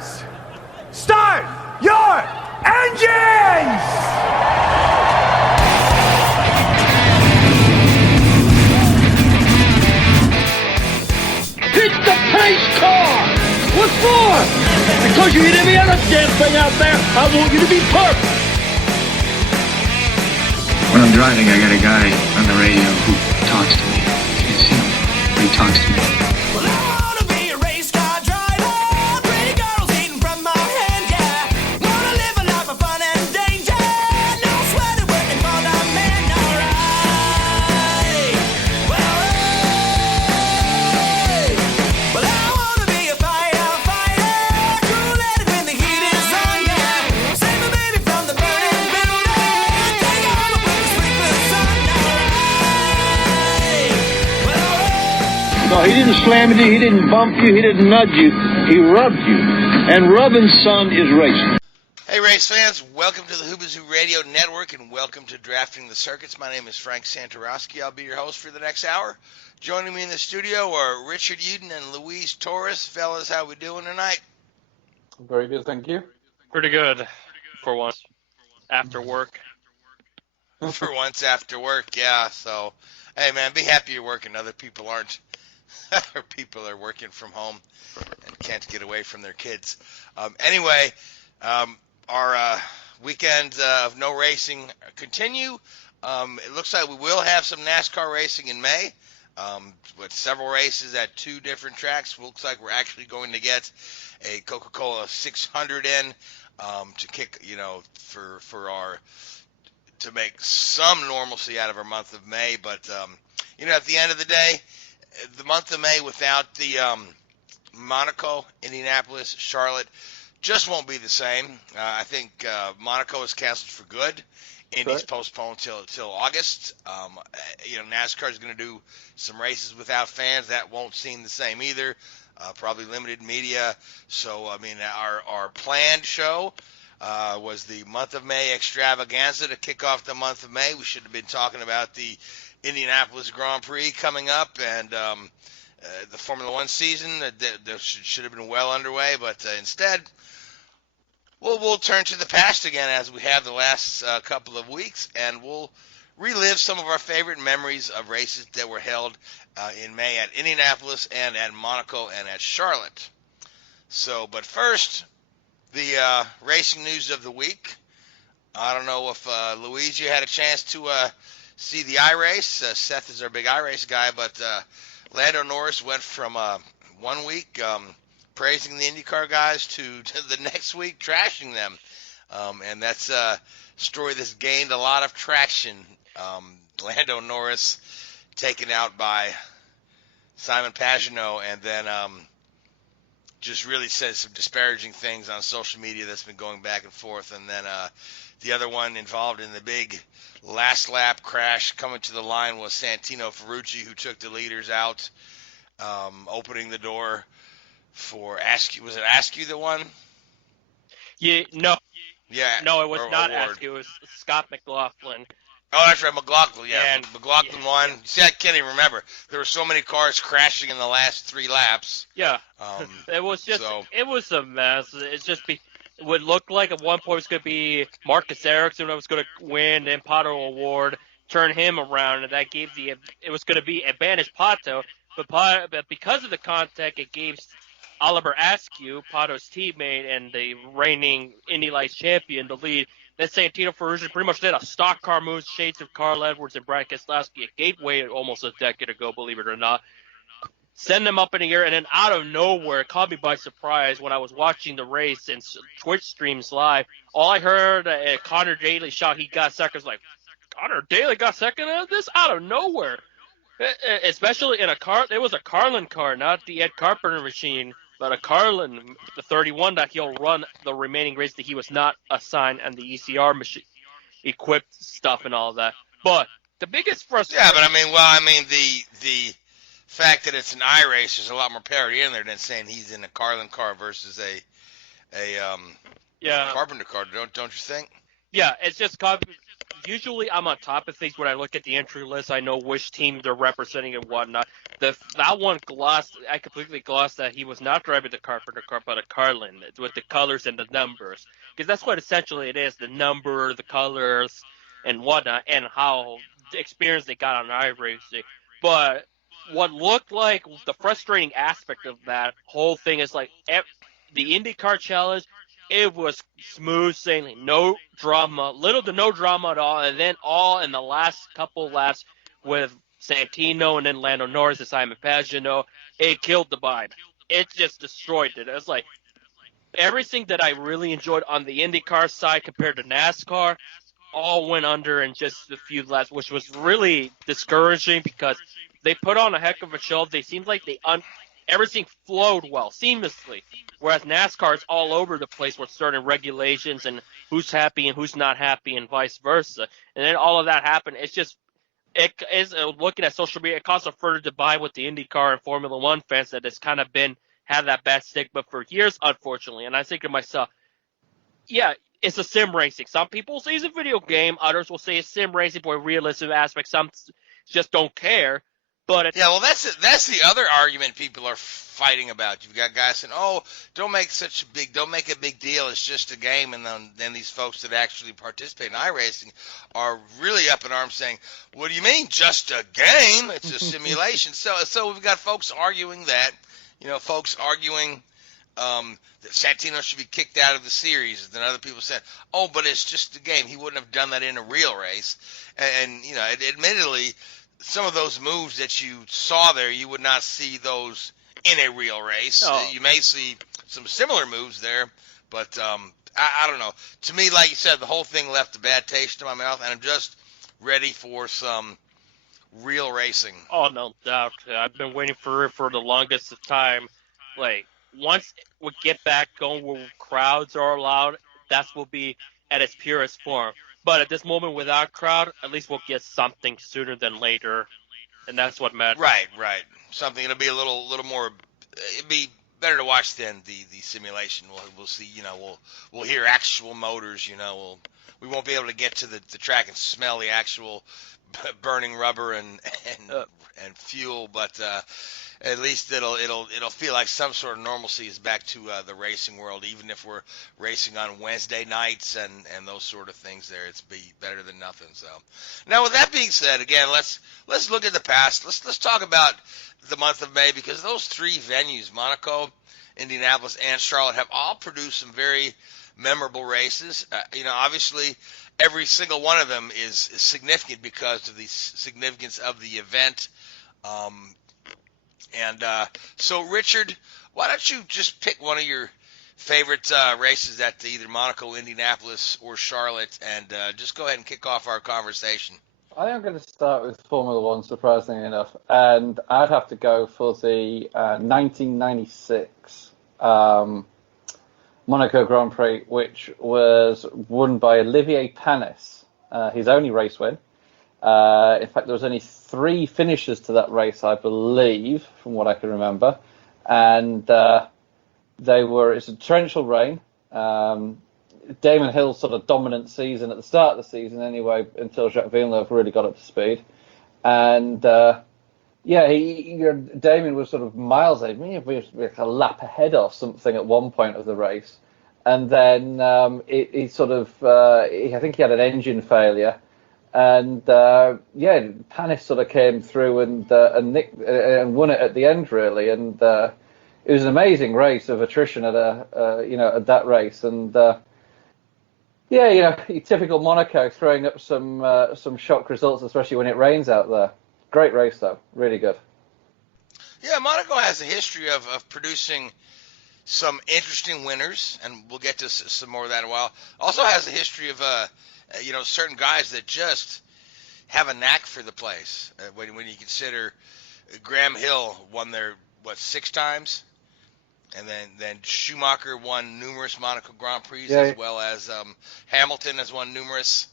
Drivers, start your engines! Hit the pace car! What for? Because you hit every other damn thing out there, I want you to be perfect! When I'm driving, I got a guy on the radio who talks to me. You see him, but he talks to me. Well, I wanna be a race car driver. Pretty girls eating from my hand, yeah. Wanna live a life of fun and danger. No sweater working for the man, alright. Well, I wanna be a firefighter. Cool-headed when the heat is on, yeah. Save my baby from the burning building. Take her home and put the sleepless on, alright. No, he didn't slam you, he didn't bump you, he didn't nudge you, he rubbed you. And rubbing, son, is racing. Hey, race fans, welcome to the Hoobazoo Radio Network and welcome to Drafting the Circuits. My name is Frank Santoroski. I'll be your host for the next hour. Joining me in the studio are Richard Youden and Louise Torres. Fellas, how we doing tonight? Very good, thank you. Pretty good for once after work. For once after work, yeah. So, hey, man, be happy you're working. Other people aren't. Other people are working from home and can't get away from their kids. Anyway, our weekend of no racing continue. It looks like we will have some NASCAR racing in May, with several races at two different tracks. Looks like we're actually going to get a Coca-Cola 600 in to kick, for our to make some normalcy out of our month of May. But at the end of the day, the month of May without the Monaco, Indianapolis, Charlotte just won't be the same. I think Monaco is canceled for good. Indy's postponed till August. NASCAR is going to do some races without fans. That won't seem the same either. Probably limited media. So, our planned show was the month of May Extravaganza to kick off the month of May. We should have been talking about the Indianapolis Grand Prix coming up and the Formula One season that should have been well underway, but instead we'll turn to the past again as we have the last couple of weeks, and we'll relive some of our favorite memories of races that were held in May at Indianapolis and at Monaco and at Charlotte. So, but first, the racing news of the week. I don't know if Louise, you had a chance to see the iRace. Seth is our big iRace guy, but Lando Norris went from 1 week praising the IndyCar guys to the next week trashing them. And that's a story that's gained a lot of traction. Lando Norris taken out by Simon Pagenaud, and then just really said some disparaging things on social media that's been going back and forth. And then the other one involved in the big last lap crash coming to the line was Santino Ferrucci, who took the leaders out, opening the door for Askew. Was it Askew the one? Yeah, no. Yeah. No, it was not Award. Askew. It was Scott McLaughlin. Oh, that's right, McLaughlin. Yeah, And- McLaughlin won. See, I can't even remember. There were so many cars crashing in the last 3 laps. Yeah. It was a mess. It would look like at one point it was going to be Marcus Ericsson that was going to win, then Pato Award, turn him around, and that gave it was going to be advantage Pato, but because of the contact, it gave Oliver Askew, Pato's teammate and the reigning Indy Lights champion, the lead. Then Santino Ferrucci pretty much did a stock car move, shades of Carl Edwards and Brad Keselowski at Gateway almost a decade ago, believe it or not. Send them up in the air, and then out of nowhere, it caught me by surprise when I was watching the race and Twitch streams live. All I heard Connor Daly shout he got second. I was like, Connor Daly got second of this out of nowhere. Especially in a car. It was a Carlin car, not the Ed Carpenter machine, but a Carlin, the 31 that he'll run the remaining race that he was not assigned and the ECR machine equipped stuff and all that. But the biggest frustration. Yeah, but the fact that it's an iRace, there's a lot more parity in there than saying he's in a Carlin car versus a Carpenter car. Don't you think? Yeah, it's just usually I'm on top of things when I look at the entry list. I know which teams they're representing and whatnot. that one glossed. I completely glossed that he was not driving the Carpenter car, but a Carlin with the colors and the numbers, because that's what essentially it is: the number, the colors, and whatnot, and how the experience they got on iRacing. But what looked like the frustrating aspect of that whole thing is like the IndyCar Challenge. It was smooth sailing, no drama, little to no drama at all, and then all in the last couple laps with Santino and then Lando Norris and Simon Pagenaud, it killed the vibe. It just destroyed it. It was like everything that I really enjoyed on the IndyCar side compared to NASCAR all went under in just a few laps, which was really discouraging because they put on a heck of a show. They seemed like everything flowed well, seamlessly. Whereas NASCAR is all over the place with certain regulations and who's happy and who's not happy and vice versa. And then all of that happened. It is looking at social media, it caused a further divide with the IndyCar and Formula One fans that has kind of had that bad stigma for years, unfortunately. And I think to myself, yeah, it's a sim racing. Some people say it's a video game. Others will say it's sim racing for a realistic aspect. Some just don't care. But yeah, well, that's the other argument people are fighting about. You've got guys saying, "Oh, don't make a big deal. It's just a game." And then these folks that actually participate in iRacing are really up in arms, saying, "What do you mean, just a game? It's a simulation." So we've got folks arguing that, folks arguing that Santino should be kicked out of the series. And then other people said, "Oh, but it's just a game. He wouldn't have done that in a real race." And admittedly, some of those moves that you saw there, you would not see those in a real race. Oh. You may see some similar moves there, but I don't know. To me, like you said, the whole thing left a bad taste in my mouth, and I'm just ready for some real racing. Oh, no doubt. I've been waiting for it for the longest of time. Like, once we get back going where crowds are allowed, that will be at its purest form. But at this moment, without crowd, at least we'll get something sooner than later, and that's what matters. Right. Something it'll be a little more. It'd be better to watch than the simulation. We'll see. We'll hear actual motors. We won't be able to get to the track and smell the actual burning rubber and fuel, but at least it'll feel like some sort of normalcy is back to the racing world, even if we're racing on Wednesday nights and those sort of things there. It's be better than nothing. So now, with that being said, again, let's look at the past. Let's talk about the month of May, because those three venues, Monaco, Indianapolis, and Charlotte, have all produced some very memorable races. Obviously, every single one of them is significant because of the significance of the event. So, Richard, why don't you just pick one of your favorite races at either Monaco, Indianapolis, or Charlotte, and just go ahead and kick off our conversation. I think I'm going to start with Formula One, surprisingly enough, and I'd have to go for the 1996 Monaco Grand Prix, which was won by Olivier Panis, his only race win. In fact, there was only 3 finishes to that race, I believe, from what I can remember. And it's a torrential rain. Damon Hill's sort of dominant season at the start of the season anyway, until Jacques Villeneuve really got up to speed. And Damon was sort of miles ahead, like a lap ahead or something at one point of the race. And then I think he had an engine failure. And Panis sort of came through and won it at the end, really. And it was an amazing race of attrition at at that race. And typical Monaco, throwing up some shock results, especially when it rains out there. Great race, though, really good. Yeah, Monaco has a history of producing some interesting winners, and we'll get to some more of that in a while. Also has a history of certain guys that just have a knack for the place. When you consider Graham Hill won there 6 times, and then Schumacher won numerous Monaco Grand Prix, as well as Hamilton has won numerous.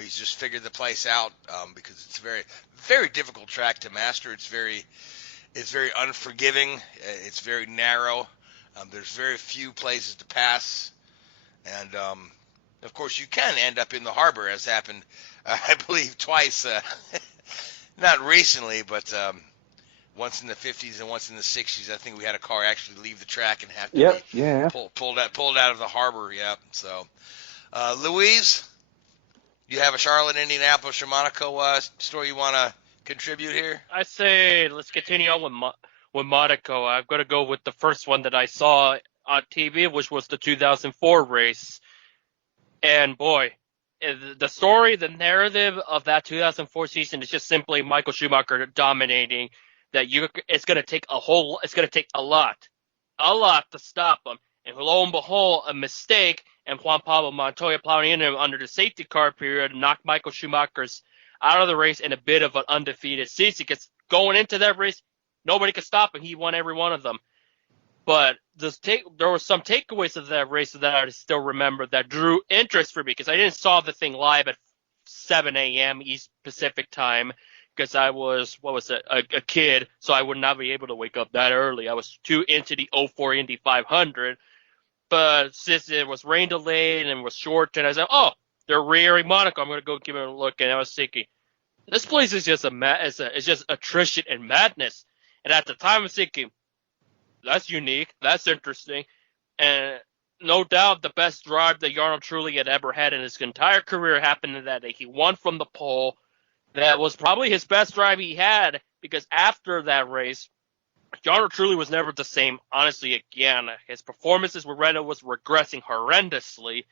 He's just figured the place out because it's a very, very difficult track to master. It's very unforgiving. It's very narrow. There's very few places to pass, and of course, you can end up in the harbor, as happened, I believe, twice. Not recently, but once in the 50s and once in the 60s. I think we had a car actually leave the track and have to be pulled out of the harbor. Yeah. So, Louise, you have a Charlotte, Indianapolis, or Monaco story you want to contribute here? I say let's continue on with Monaco. I've got to go with the first one that I saw on TV, which was the 2004 race. And boy, the story, the narrative of that 2004 season is just simply Michael Schumacher dominating. It's going to take a lot to stop him. And lo and behold, a mistake, and Juan Pablo Montoya plowing in him under the safety car period knocked Michael Schumacher's out of the race in a bit of an undefeated season. Because going into that race, nobody could stop him. He won every one of them. But there were some takeaways of that race that I still remember that drew interest for me, because I didn't saw the thing live at 7 a.m. East Pacific time, because I was, a kid, so I would not be able to wake up that early. I was too into the 04 Indy 500. But since it was rain delayed and was short, and I said, oh, they're re-airing Monaco, I'm going to go give it a look. And I was thinking, this place is just it's just attrition and madness. And at the time, I was thinking, that's unique, that's interesting. And no doubt the best drive that Jarno Trulli had ever had in his entire career happened in that day. He won from the pole. That was probably his best drive he had, because after that race, Jarno Trulli was never the same. Honestly, again, his performances with Renault was regressing horrendously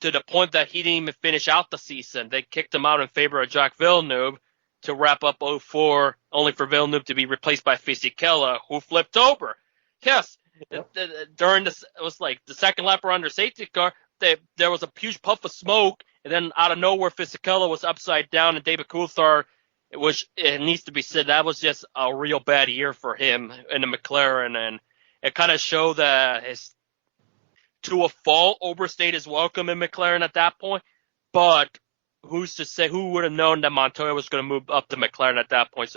to the point that he didn't even finish out the season. They kicked him out in favor of Jacques Villeneuve to wrap up 04, only for Villeneuve to be replaced by Fisichella, who flipped over. Yes, during this, it was like the second lap around their safety car, there was a huge puff of smoke, and then out of nowhere, Fisichella was upside down, and David Coulthard, it needs to be said, that was just a real bad year for him in the McLaren, and it kind of showed that to a fault, overstayed his welcome in McLaren at that point. But who's to say? Who would have known that Montoya was going to move up to McLaren at that point?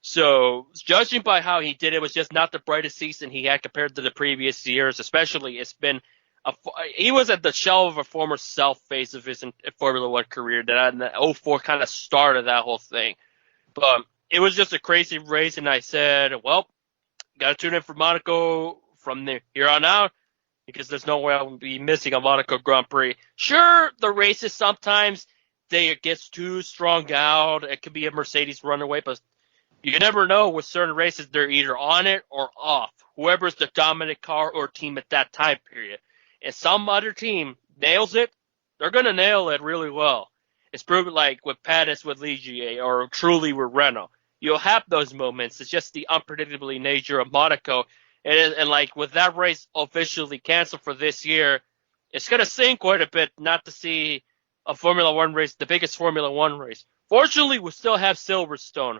So judging by how he did, it was just not the brightest season he had compared to the previous years. Especially, it's been he was at the shell of a former self phase of his Formula One career. That 04 kind of started that whole thing. But it was just a crazy race, and I said, well, got to tune in for Monaco from here on out, because there's no way I will be missing a Monaco Grand Prix. Sure, the races sometimes it gets too strung out. It could be a Mercedes runaway, but you never know with certain races. They're either on it or off. Whoever's the dominant car or team at that time period. And some other team nails it, they're going to nail it really well. It's proven like with Pettis with Ligier or Trulli with Renault. You'll have those moments. It's just the unpredictable nature of Monaco. And like with that race officially canceled for this year, it's going to sting quite a bit not to see a Formula One race, the biggest Formula One race. Fortunately, we still have Silverstone.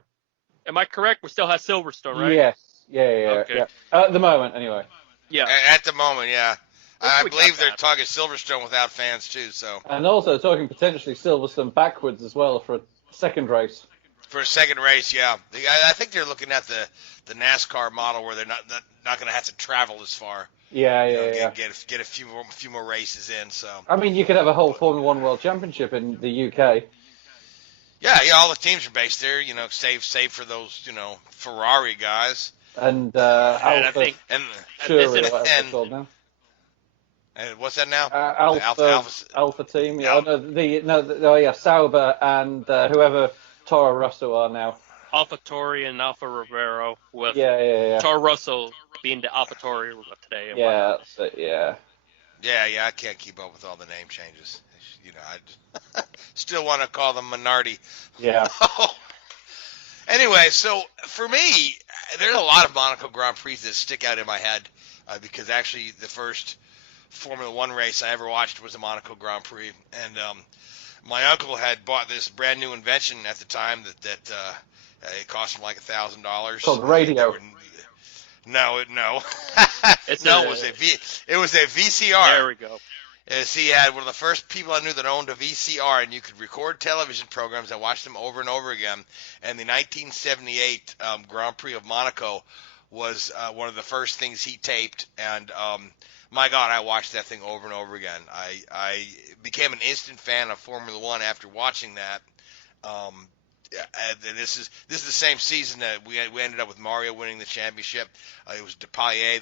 Am I correct? We still have Silverstone, right? Yes. Yeah. Okay. Yeah. At the moment, anyway. Yeah. At the moment, yeah. I believe they're talking Silverstone without fans, too. So. And also talking potentially Silverstone backwards as well for a second race. For a second race, yeah. I think they're looking at the NASCAR model where they're not going to have to travel as far. Yeah. Get a few more races in. So. I mean, you could have a whole Formula One World Championship in the UK. Yeah. All the teams are based there. Save for those Ferrari guys. And Alpha, what's that now? Alpha team. Yeah. Sauber and whoever Toro Rosso are now. AlphaTauri and Alfa Romeo with Toro Rosso being the AlphaTauri today. Yeah, that's it, yeah. Yeah, I can't keep up with all the name changes. I still want to call them Minardi. Yeah. Anyway, so for me, there's a lot of Monaco Grand Prix that stick out in my head because actually the first Formula One race I ever watched was a Monaco Grand Prix, and my uncle had bought this brand new invention at the time that it cost him like $1,000. Called radio. No. It was a VCR. There we go. He had one of the first people I knew that owned a VCR, and you could record television programs. I watched them over and over again. And the 1978 Grand Prix of Monaco was one of the first things he taped. And my God, I watched that thing over and over again. I became an instant fan of Formula One after watching that. and this is the same season that we ended up with Mario winning the championship. It was Depailler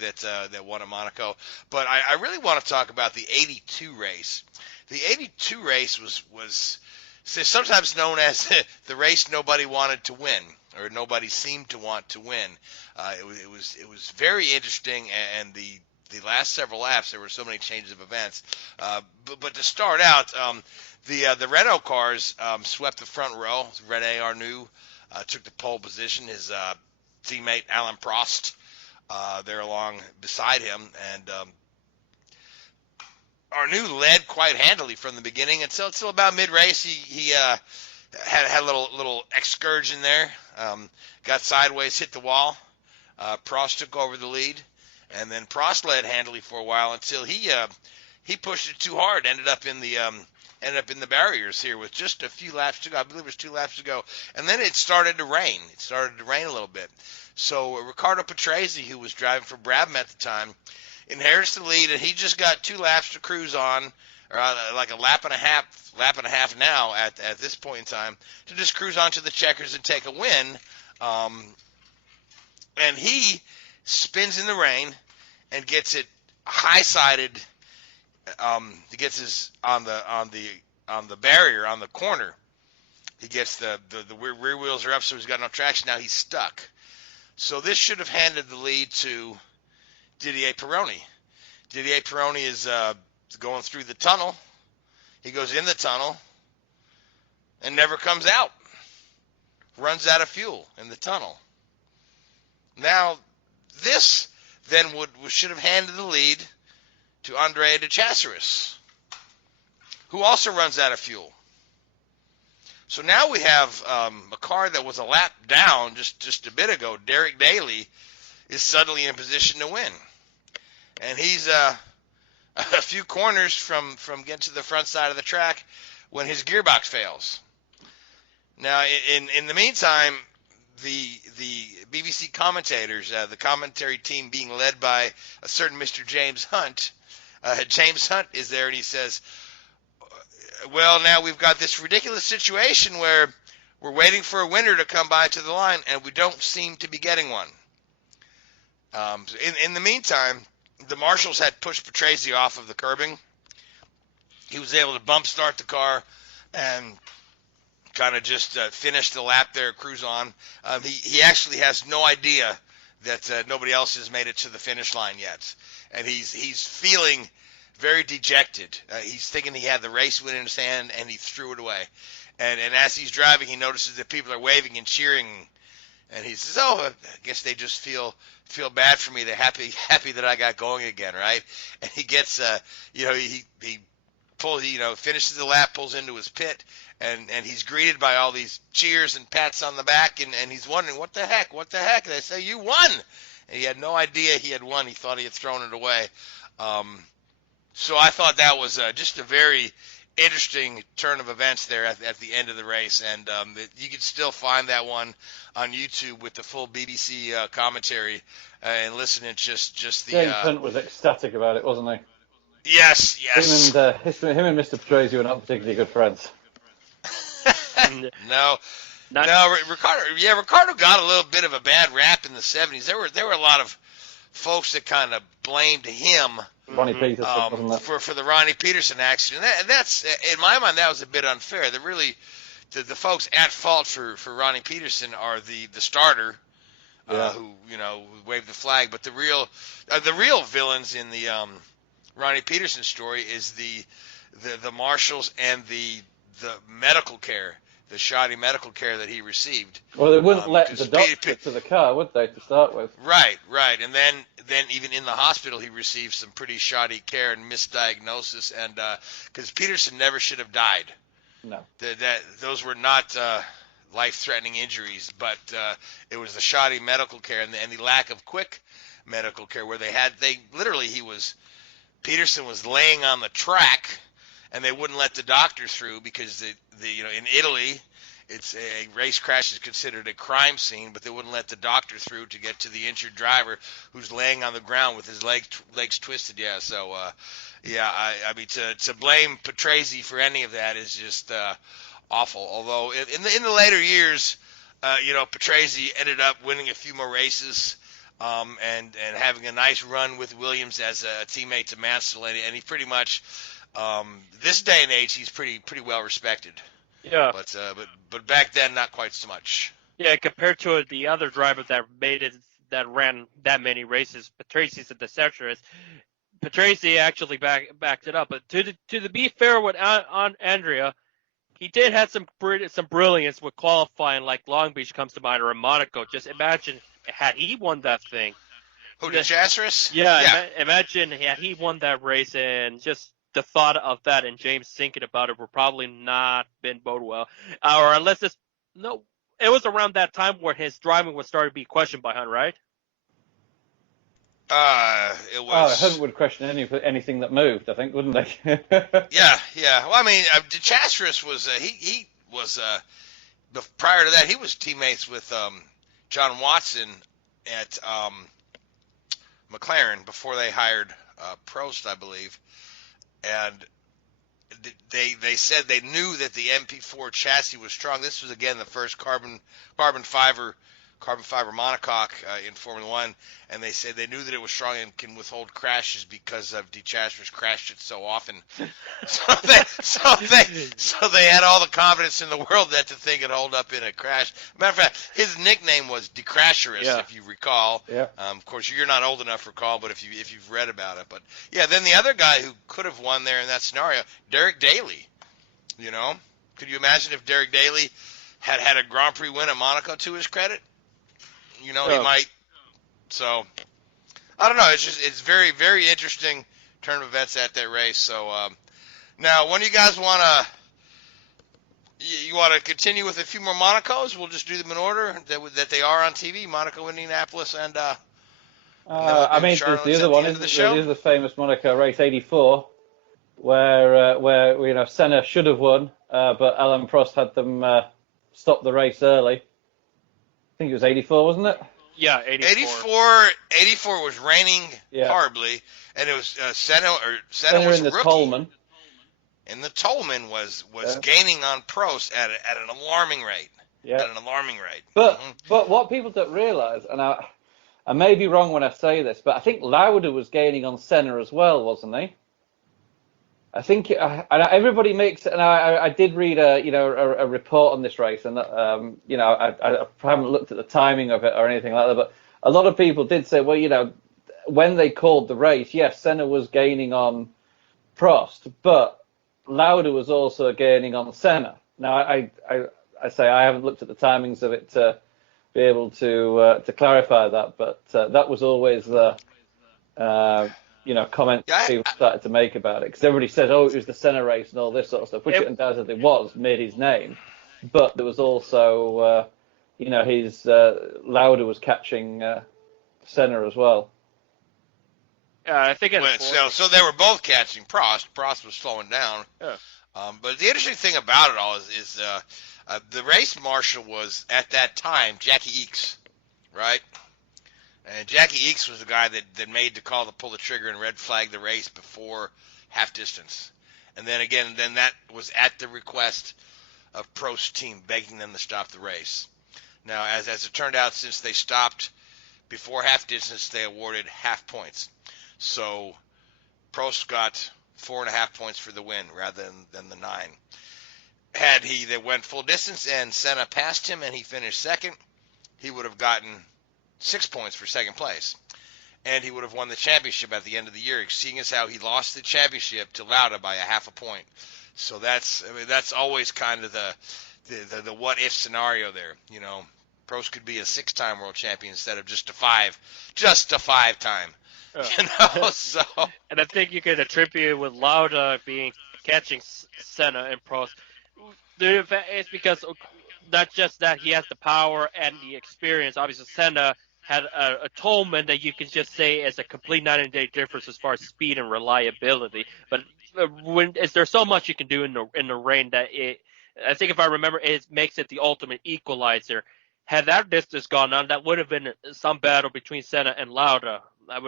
that won at Monaco. But I really want to talk about the 82 race. The 82 race was sometimes known as the race nobody wanted to win, or nobody seemed to want to win. It was very interesting, and the last several laps there were so many changes of events. But to start out, the Renault cars swept the front row. René Arnoux took the pole position. His teammate Alain Prost there along beside him, and Arnoux led quite handily from the beginning until about mid-race. He had a little excursion there, got sideways, hit the wall. Prost took over the lead, and then Prost led handily for a while until he pushed it too hard. Ended up in the barriers here with just a few laps to go. I believe it was 2 laps to go, and then it started to rain. It started to rain a little bit. So Riccardo Patrese, who was driving for Brabham at the time, inherits the lead, and he just got 2 laps to cruise on, or like a lap and a half now at this point in time, to just cruise on to the checkers and take a win. And he spins in the rain and gets it high-sided. He gets his on the barrier on the corner. He gets the rear wheels are up, so he's got no traction. Now he's stuck. So this should have handed the lead to Didier Pironi. Didier Pironi is going through the tunnel. He goes in the tunnel and never comes out. Runs out of fuel in the tunnel. Now, this then should have handed the lead to Andrea de Cesaris, who also runs out of fuel. So now we have a car that was a lap down just a bit ago. Derek Daly is suddenly in a position to win. And he's a few corners from getting to the front side of the track when his gearbox fails. Now, in the meantime, the BBC commentators, the commentary team being led by a certain Mr. James Hunt, James Hunt is there, and he says, well, now we've got this ridiculous situation where we're waiting for a winner to come by to the line, and we don't seem to be getting one. In the meantime, the marshals had pushed Patrese off of the curbing. He was able to bump start the car and kind of just finish the lap there, cruise on. He actually has no idea that nobody else has made it to the finish line yet, and he's feeling very dejected. He's thinking he had the race win in his hand, and he threw it away. And as he's driving, he notices that people are waving and cheering, and he says, "Oh, I guess they just feel bad for me. They're happy that I got going again, right?" And he gets, he pulls, finishes the lap, pulls into his pit, and he's greeted by all these cheers and pats on the back, and he's wondering, what the heck? And they say, "You won!" And he had no idea he had won. He thought he had thrown it away. So I thought that was just a very interesting turn of events there at the end of the race, and you can still find that one on YouTube with the full BBC commentary and listening just the. James Hunt was ecstatic about it, wasn't he? Yes. Him and Mr. Patrese were not particularly good friends. No, Ricardo got a little bit of a bad rap in the 70s. There were a lot of folks that kind of blamed him. Ronnie Peterson, wasn't it? For the Ronnie Peterson accident. That's, in my mind, that was a bit unfair. The folks at fault for Ronnie Peterson are the starter, who waved the flag. But the real villains in the Ronnie Peterson story is the marshals and the medical care, the shoddy medical care that he received. Well, they wouldn't let the doctor to the car, would they, to start with? Right. And then even in the hospital, he received some pretty shoddy care and misdiagnosis, and because Peterson never should have died. No. Those were not life-threatening injuries, but it was the shoddy medical care and the lack of quick medical care where Peterson was laying on the track, and they wouldn't let the doctor through because in Italy, it's a race crash is considered a crime scene, but they wouldn't let the doctor through to get to the injured driver who's laying on the ground with his legs twisted. Yeah, so I mean to blame Patrese for any of that is just awful. Although in the later years, Patrese ended up winning a few more races, and having a nice run with Williams as a teammate to Mansell, and he pretty much this day and age he's pretty well respected. Yeah. But back then not quite so much. Yeah, compared to the other driver that ran that many races, Patrese at the Ceteris, Patrese actually backed it up. But to be fair with Andrea, he did have some brilliance with qualifying, like Long Beach comes to mind, or Monaco. Just imagine had he won that thing. Who, DeCastris? Yeah. Imagine had he won that race, and just the thought of that and James thinking about it would probably not been bode well. Or unless it was around that time where his driving was starting to be questioned by Hunt, right? It was. Hunt would question anything that moved, I think, wouldn't they? Yeah. Well, I mean, DeCastris was he was prior to that he was teammates with John Watson at McLaren before they hired Prost, I believe, and they said they knew that the MP4 chassis was strong. This was again the first carbon fiber monocoque in Formula One, and they said they knew that it was strong and can withhold crashes because of DeCastris crashed it so often. So they had all the confidence in the world that the thing could hold up in a crash. Matter of fact, his nickname was DeCrasherus, if you recall. Yeah. Of course, you're not old enough to recall, but if you've read about it, but yeah, then the other guy who could have won there in that scenario, Derek Daly. Could you imagine if Derek Daly had a Grand Prix win at Monaco to his credit? He might. So, I don't know. It's very, very interesting turn of events at that race. So, now, when do you guys want to continue with a few more Monacos? We'll just do them in order that they are on TV, Monaco, Indianapolis, and I mean, there's the other one, there's the famous Monaco race 84, where Senna should have won, but Alain Prost had them stop the race early. I think it was 84, wasn't it? Yeah, 84. 84 was raining horribly, and it was Senna was in the rookie. Tolman. And the Tolman was gaining on Prost at an alarming rate. Yeah. At an alarming rate. But what people don't realise, and I may be wrong when I say this, but I think Lauda was gaining on Senna as well, wasn't he? I think everybody makes, and I did read a report on this race, and I haven't looked at the timing of it or anything like that, but a lot of people did say, well, when they called the race, yes, Senna was gaining on Prost, but Lauda was also gaining on Senna. Now I say I haven't looked at the timings of it to be able to clarify that, but that was always the comments people started to make about it, because everybody said, it was the Senna race and all this sort of stuff, which it undoubtedly made his name, but there was also, his Lauda was catching Senna as well. Yeah, I think so they were both catching Prost. Prost was slowing down. Yeah. But the interesting thing about it all is the race marshal was, at that time, Jackie Eakes, right? And Jackie Eakes was the guy that made the call to pull the trigger and red flag the race before half distance. And then that was at the request of Prost's team, begging them to stop the race. Now, as it turned out, since they stopped before half distance, they awarded half points. So Prost got 4.5 points for the win rather than the 9. Had they went full distance and Senna passed him and he finished second, he would have gotten 6 points for second place, and he would have won the championship at the end of the year, seeing as how he lost the championship to Lauda by 0.5 point. So that's always kind of the what if scenario there. Prost could be a 6-time world champion instead of just a 5-time. So. And I think you could attribute with Lauda catching Senna and Prost. It's because not just that he has the power and the experience. Obviously, Senna had a Tolman that you can just say is a complete night and day difference as far as speed and reliability. But there's so much you can do in the rain that I think if I remember, it makes it the ultimate equalizer. Had that distance gone on, that would have been some battle between Senna and Lauda. It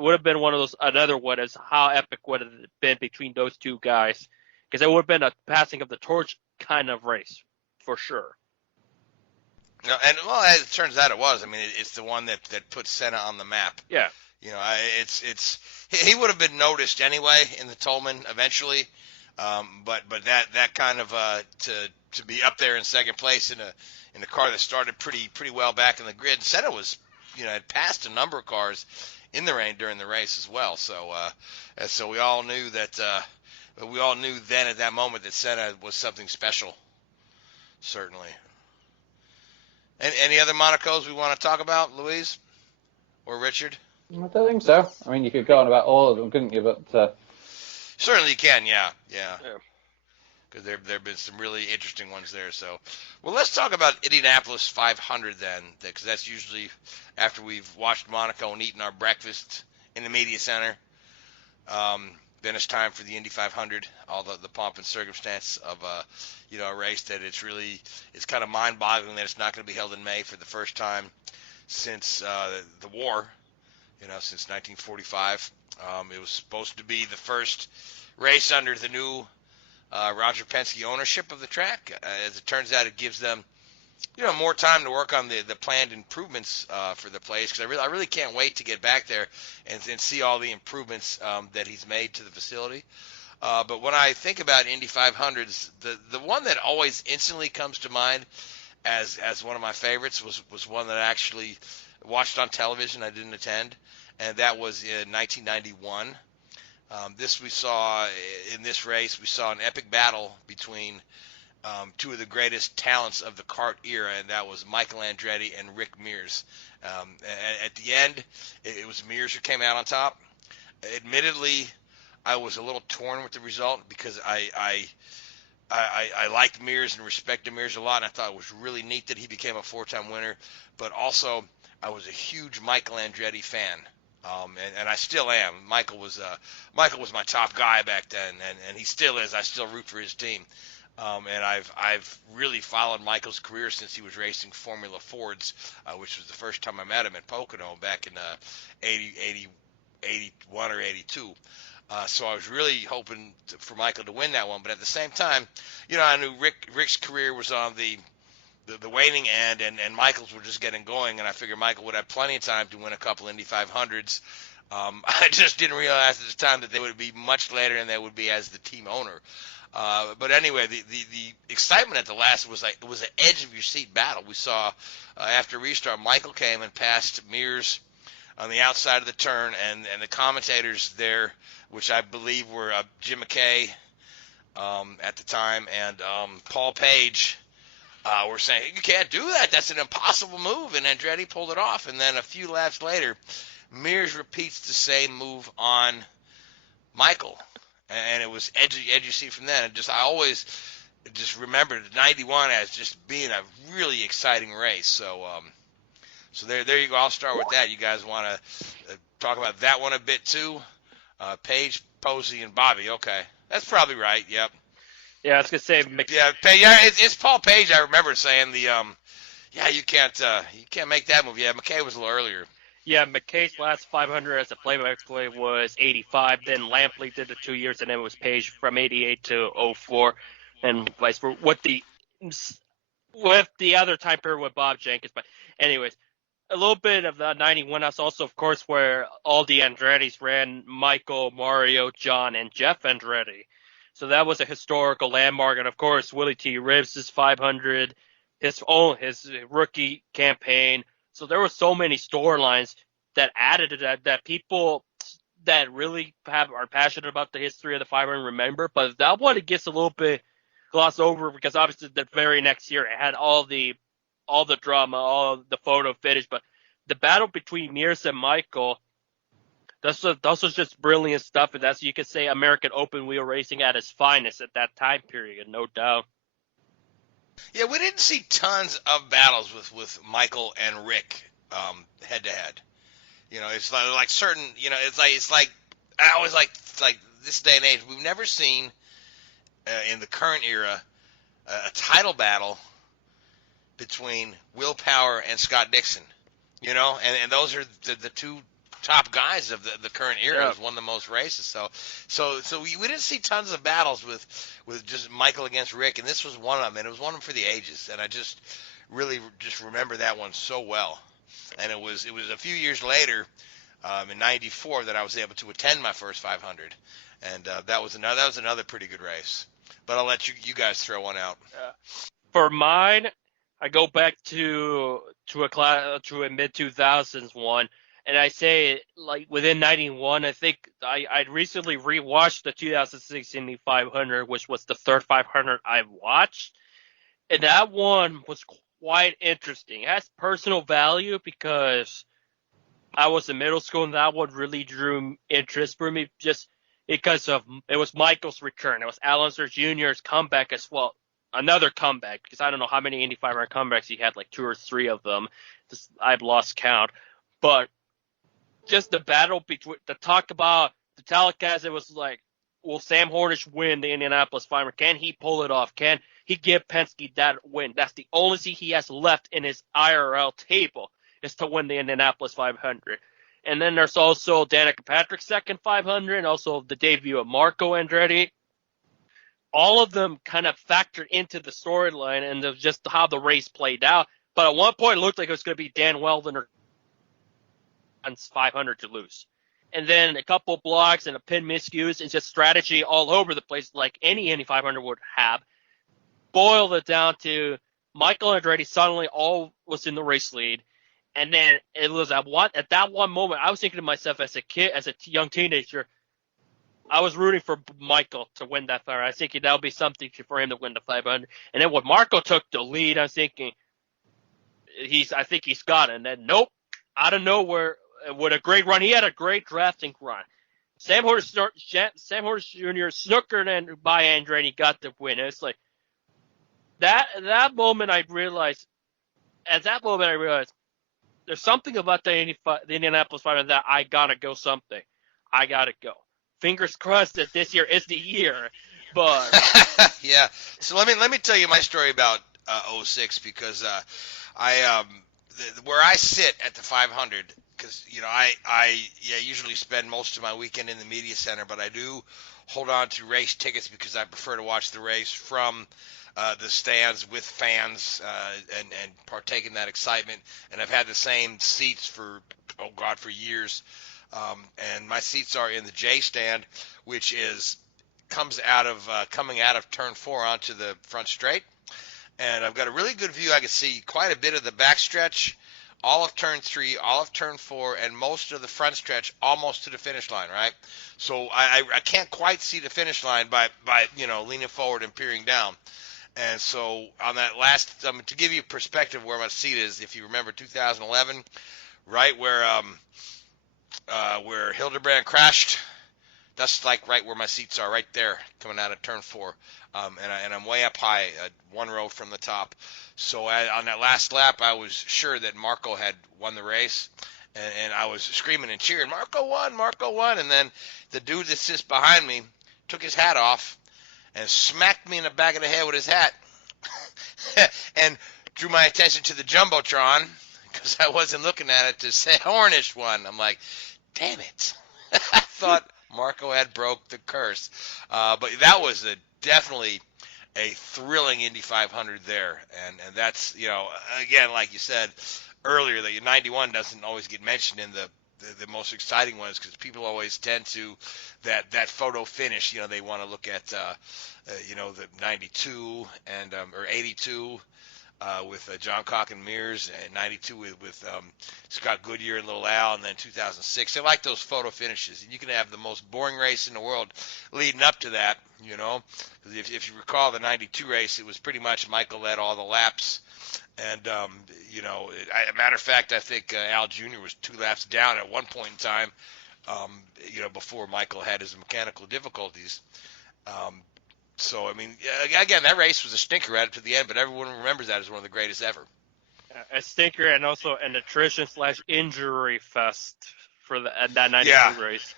would have been one of those, another one is how epic would it have been between those two guys. because it would have been a passing of the torch kind of race for sure. No, and well, as it turns out, it was. I mean, it's the one that put Senna on the map. Yeah. You know, he would have been noticed anyway in the Tolman eventually, but that kind of to be up there in second place in a car that started pretty well back in the grid. Senna was, had passed a number of cars in the rain during the race as well. So we all knew that. We all knew then at that moment that Senna was something special. Certainly. And any other Monacos we want to talk about, Louise or Richard? I don't think so. I mean, you could go on about all of them, couldn't you? But certainly you can, yeah. Because there have been some really interesting ones there. So, well, let's talk about Indianapolis 500 then, because that's usually after we've watched Monaco and eaten our breakfast in the media center. Then it's time for the Indy 500, all the pomp and circumstance of a race that it's kind of mind-boggling that it's not going to be held in May for the first time since the war, since 1945. It was supposed to be the first race under the new Roger Penske ownership of the track. As it turns out, it gives them more time to work on the planned improvements for the place, because I really can't wait to get back there and see all the improvements that he's made to the facility. But when I think about Indy 500s, the one that always instantly comes to mind as one of my favorites was one that I actually watched on television. I didn't attend, and that was in 1991. We saw in this race, we saw an epic battle between two of the greatest talents of the kart era, and that was Michael Andretti and Rick Mears. At the end, it was Mears who came out on top. Admittedly, I was a little torn with the result because I liked Mears and respected Mears a lot, and I thought it was really neat that he became a four-time winner. But also, I was a huge Michael Andretti fan. And I still am. Michael was my top guy back then, and he still is. I still root for his team. And I've really followed Michael's career since he was racing Formula Fords, which was the first time I met him at Pocono back in 81 or 82. So I was really hoping for Michael to win that one. But at the same time, I knew Rick's career was on the waning end, and Michael's were just getting going, and I figured Michael would have plenty of time to win a couple Indy 500s. I just didn't realize at the time that they would be much later than they would be as the team owner. But anyway, the excitement at the last was like it was an edge of your seat battle. We saw after restart, Michael came and passed Mears on the outside of the turn, and the commentators there, which I believe were Jim McKay at the time and Paul Page, were saying, you can't do that. That's an impossible move. And Andretti pulled it off. And then a few laps later, Mears repeats the same move on Michael. And it was edgy seat from then. And I always just remembered 91 as just being a really exciting race. So there you go. I'll start with that. You guys want to talk about that one a bit too? Page, Posey, and Bobby. Okay. That's probably right. Yep. Yeah, I was gonna say. It's Paul Page. I remember saying you can't make that move. Yeah, McKay was a little earlier. Yeah, McKay's last 500 as a play-by-play was 85. Then Lampley did the 2 years, and then it was Page from 88 to 04, and vice versa with the other time period with Bob Jenkins. But anyways, a little bit of the 91. That's also, of course, where all the Andrettis ran: Michael, Mario, John, and Jeff Andretti. So that was a historical landmark, and of course, Willie T. Ribbs' 500, his rookie campaign. So there were so many storylines that added to that people that really are passionate about the history of the 500 remember. But that one, it gets a little bit glossed over because obviously the very next year it had all the drama, all the photo finish. But the battle between Mears and Michael, This was just brilliant stuff, and that's, you could say, American open wheel racing at its finest at that time period, no doubt. Yeah, we didn't see tons of battles with Michael and Rick head to head. It's like certain. It's like I always like this day and age. We've never seen in the current era a title battle between Will Power and Scott Dixon. And those are the two top guys of the current era. Has won the most races. So we didn't see tons of battles with just Michael against Rick, and this was one of them, and it was one of them for the ages. And I just really just remember that one so well. And it was a few years later, in '94, that I was able to attend my first 500, and that was another pretty good race. But I'll let you guys throw one out. For mine, I go back to a mid 2000s one, and I say like within '91. I think I'd recently rewatched the 2006 Indy 500, which was the third 500 I've watched, and that one was quite interesting. It has personal value because I was in middle school, and that one really drew interest for me just because it was Michael's return. It was Al Unser Jr.'s comeback as well. Another comeback, because I don't know how many Indy 500 comebacks he had, like 2 or 3 of them. I've lost count. But just the battle between the talk about the telecast, it was like, will Sam Hornish win the Indianapolis 500? Can he pull it off? Can he give Penske that win? That's the only thing he has left in his IRL table, is to win the Indianapolis 500. And then there's also Danica Patrick's second 500, and also the debut of Marco Andretti. All of them kind of factored into the storyline and just how the race played out. But at one point, it looked like it was going to be Dan Weldon or 500 to lose. And then a couple blocks and a pin miscues and just strategy all over the place, like any Indy 500 would have. Boiled it down to Michael Andretti suddenly all was in the race lead. And then it was at that one moment, I was thinking to myself as a kid, as a young teenager, I was rooting for Michael to win that 500. I was thinking that would be something for him to win the 500. And then when Marco took the lead, I was thinking, I think he's got it. And then nope, out of nowhere, with a great run, he had a great drafting run. Sam Hornish Jr. snookered and by Andretti got the win. And it's like that moment I realized. At that moment, I realized there's something about the Indianapolis 500 that I gotta go something. I gotta go. Fingers crossed that this year is the year, but yeah. So let me tell you my story about 06 because where I sit at the 500, because I usually spend most of my weekend in the media center, but I do hold on to race tickets because I prefer to watch the race from the stands with fans and partake in that excitement. And I've had the same seats for years. And my seats are in the J stand, which coming out of turn 4 onto the front straight. And I've got a really good view. I can see quite a bit of the backstretch, all of turn 3, all of turn 4, and most of the front stretch almost to the finish line, right? So I can't quite see the finish line by leaning forward and peering down. And so on that last, to give you perspective where my seat is, if you remember 2011, right where Hildebrand crashed, that's like right where my seats are, right there, coming out of turn 4. And I'm way up high, 1 row from the top. So on that last lap, I was sure that Marco had won the race, and I was screaming and cheering, Marco won, and then the dude that sits behind me took his hat off and smacked me in the back of the head with his hat and drew my attention to the Jumbotron because I wasn't looking at it to say Hornish won. I'm like, damn it. I thought Marco had broke the curse. But that was definitely a thrilling Indy 500 there. And that's, again, like you said earlier, that 91 doesn't always get mentioned in the most exciting ones because people always tend to that photo finish. They want to look at the 92 and or 82 with John Cock and Mears, and 92 with Scott Goodyear and Little Al, and then 2006. They like those photo finishes, and you can have the most boring race in the world leading up to that. If you recall the 92 race, it was pretty much Michael led all the laps. And, a matter of fact, I think Al Jr. was 2 laps down at one point in time, before Michael had his mechanical difficulties. So, I mean, again, that race was a stinker right up to the end, but everyone remembers that as one of the greatest ever. A stinker and also an attrition/injury fest for that 92 race.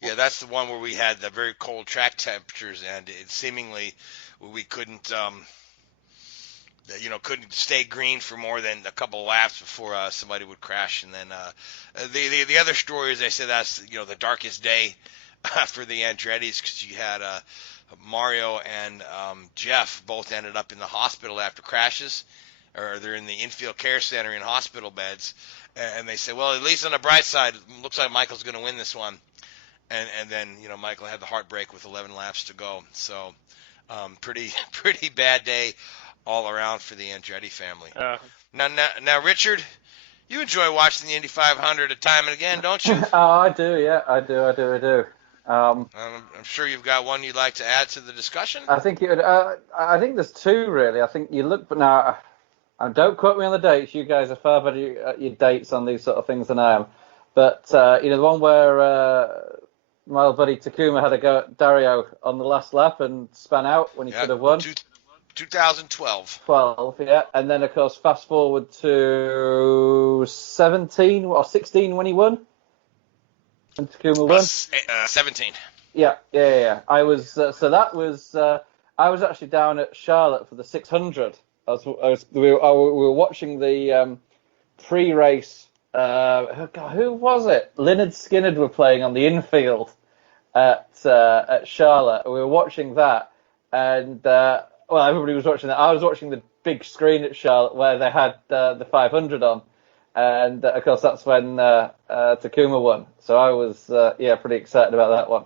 Yeah, that's the one where we had the very cold track temperatures, and it seemingly we couldn't couldn't stay green for more than a couple of laps before somebody would crash. And then the other story is, they said that's the darkest day for the Andrettis, because you had Mario and Jeff both ended up in the hospital after crashes, or they're in the infield care center in hospital beds. And they say, well, at least on the bright side, it looks like Michael's going to win this one. And then Michael had the heartbreak with 11 laps to go. So pretty bad day all around for the Andretti family. Now, Richard, you enjoy watching the Indy 500 a time and again, don't you? Oh, I do. Yeah, I do. I'm sure you've got one you'd like to add to the discussion. I think I think there's two really. I think you look, but now, don't quote me on the dates. You guys are far better at your dates on these sort of things than I am. But the one where my old buddy Takuma had a go at Dario on the last lap and span out when he could have won. 2012. 12, yeah. And then, of course, fast forward to 17 or 16 when he won. And Takuma won. 17. Yeah. I was I was actually down at Charlotte for the 600. We were watching the pre-race. Who was it? Lynyrd Skynyrd were playing on the infield at Charlotte. We were watching that, and everybody was watching that. I was watching the big screen at Charlotte where they had the 500 on, and of course that's when Takuma won. So I was pretty excited about that one.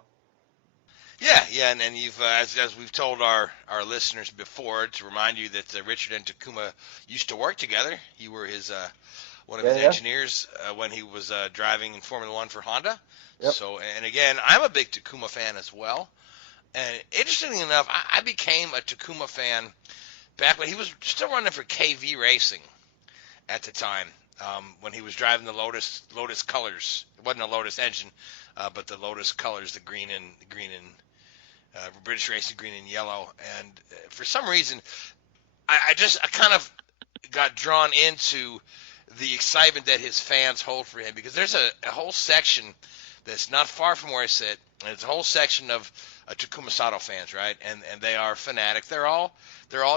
Yeah, and you've as we've told our listeners before, to remind you that Richard and Takuma used to work together. You were his one of his engineers when he was driving in Formula One for Honda. Yep. So, and again, I'm a big Takuma fan as well. And interestingly enough, I became a Takuma fan back when he was still running for KV Racing at the time, when he was driving the Lotus Colors. It wasn't a Lotus engine, but the Lotus Colors, the green and British Racing green and yellow. And for some reason, I kind of got drawn into the excitement that his fans hold for him, because there's a whole section that's not far from where I sit, and it's a whole section of Takuma Sato fans, right? And they are fanatic. They're all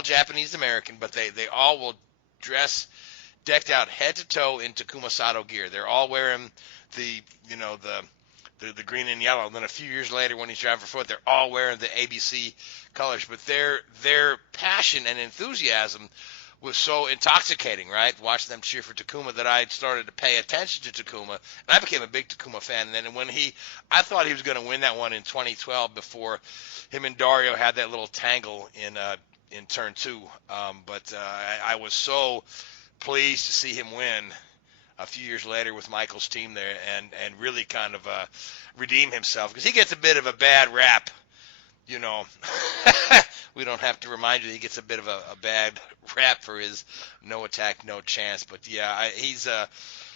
Japanese American, but they all will dress decked out head to toe in Takuma Sato gear. They're all wearing the green and yellow. And then a few years later, when he's driving for Ford, they're all wearing the ABC colors. But their passion and enthusiasm was so intoxicating, right? Watching them cheer for Takuma, that I started to pay attention to Takuma, and I became a big Takuma fan. And then when I thought he was going to win that one in 2012 before him and Dario had that little tangle in turn 2. But I was so pleased to see him win a few years later with Michael's team there, and really kind of redeem himself, because he gets a bit of a bad rap. We don't have to remind you that he gets a bit of a bad rap for his no attack, no chance. But yeah, he's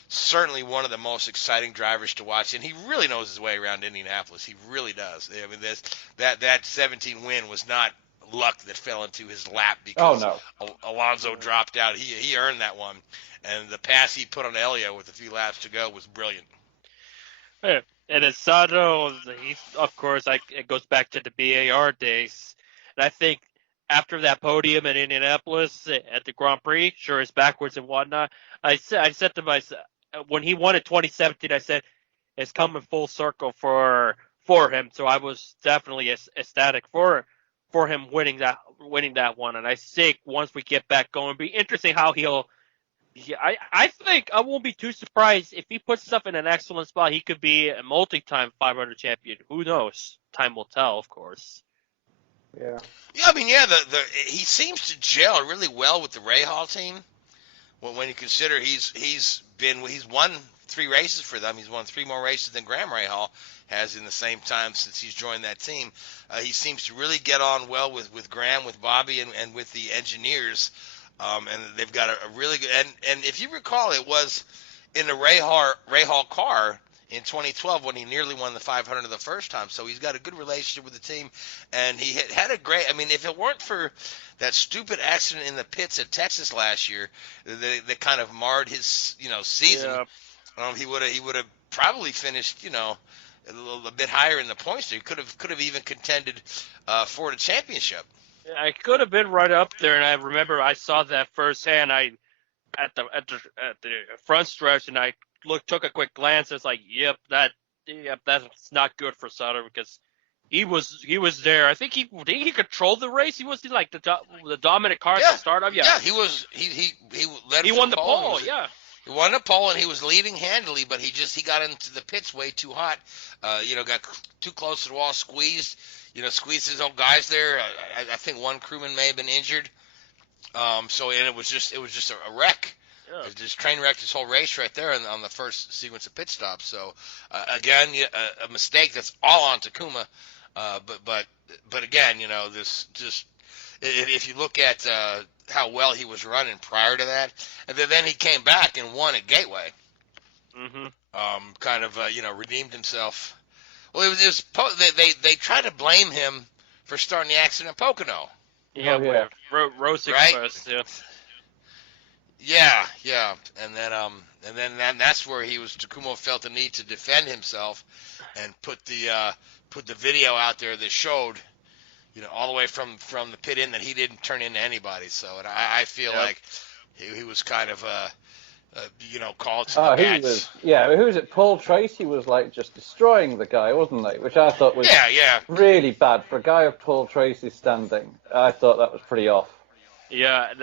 certainly one of the most exciting drivers to watch, and he really knows his way around Indianapolis. He really does. I mean, that 17 win was not luck that fell into his lap because Alonso dropped out. He earned that one, and the pass he put on Elio with a few laps to go was brilliant. Yeah. And as Sato, of course, it goes back to the BAR days. And I think after that podium in Indianapolis at the Grand Prix, sure is backwards and whatnot, I said to myself, when he won in 2017, I said, it's coming full circle for him. So I was definitely ecstatic for him winning that one. And I think once we get back going, it'll be interesting how he'll. Yeah, I think I won't be too surprised if he puts stuff in an excellent spot. He could be a multi-time 500 champion. Who knows? Time will tell, of course. Yeah. Yeah, I mean, he seems to gel really well with the Rahal team. When you consider he's won 3 races for them. He's won 3 more races than Graham Rahal has in the same time since he's joined that team. He seems to really get on well with Graham, with Bobby, and with the engineers. And they've got a really good and if you recall, it was in the Rahal car in 2012 when he nearly won the 500 the first time. So he's got a good relationship with the team, and he had a great. I mean, if it weren't for that stupid accident in the pits at Texas last year, that kind of marred his season. Yeah. He would have probably finished a bit higher in the points. He could have even contended for the championship. I could have been right up there, and I remember I saw that firsthand. At the front stretch, and I took a quick glance. It's like, that's not good for Sutter because he was there. I think he controlled the race. He was like the dominant car at the start of. Yeah, he was. He led. He won the pole. Yeah. He won the pole, and he was leading handily, but he got into the pits way too hot. Got too close to the wall, squeezed his own guys there. I think one crewman may have been injured. And it was just a wreck. Yeah. It just train wrecked his whole race right there on the first sequence of pit stops. So again, a mistake that's all on Takuma. But again, this just if you look at how well he was running prior to that, and then he came back and won at Gateway. Mm-hmm. Redeemed himself. Well, they tried to blame him for starting the accident at Pocono. Yeah, Rose Express. Yeah. Yeah, and then that's where Takuma felt the need to defend himself and put the video out there that showed, all the way from the pit in that he didn't turn into anybody. So I feel like he was kind of called to the match. Who was it? Paul Tracy was like just destroying the guy, wasn't he? Which I thought was really bad for a guy of Paul Tracy's standing. I thought that was pretty off. Yeah,